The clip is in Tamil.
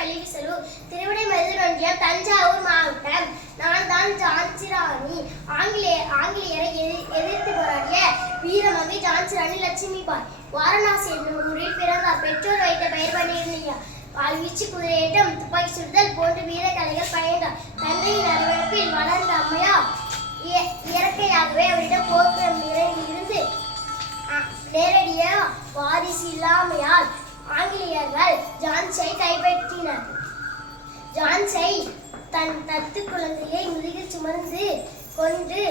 பள்ளிவிசலூர், திருவிடைமருதூர் ஒன்றியம், தஞ்சாவூர் மாவட்டம். நான் தான் ஜான்சி ராணி. ஆங்கிலேயரை எதிர்த்து போராடிய வீரமங்கை ஜான்சி ராணி லட்சுமிபாய் வாரணாசி என்னும் ஊரில் பிறந்தார். பெற்றோர் வைத்த பெயர் பன்னீர்மையா. வாழ்வீச்சு, குதிரையேற்றம், துப்பாக்கி சுடுதல் போன்ற வீர கலைகள் பயின்றார். தந்தையின் அரவணைப்பில் வளர்ந்த அம்மையார் இயற்கையாகவே அவரிடம் போர்க்களம் இருந்து நேரடியாக வாரிசு இல்லாமையால் ஆங்கிலேயர்கள் ஜான்சியை கைப்பற்றினர். ஜான்சி தன் தத்து குழந்தையை முதுகில் சுமந்து கொண்டு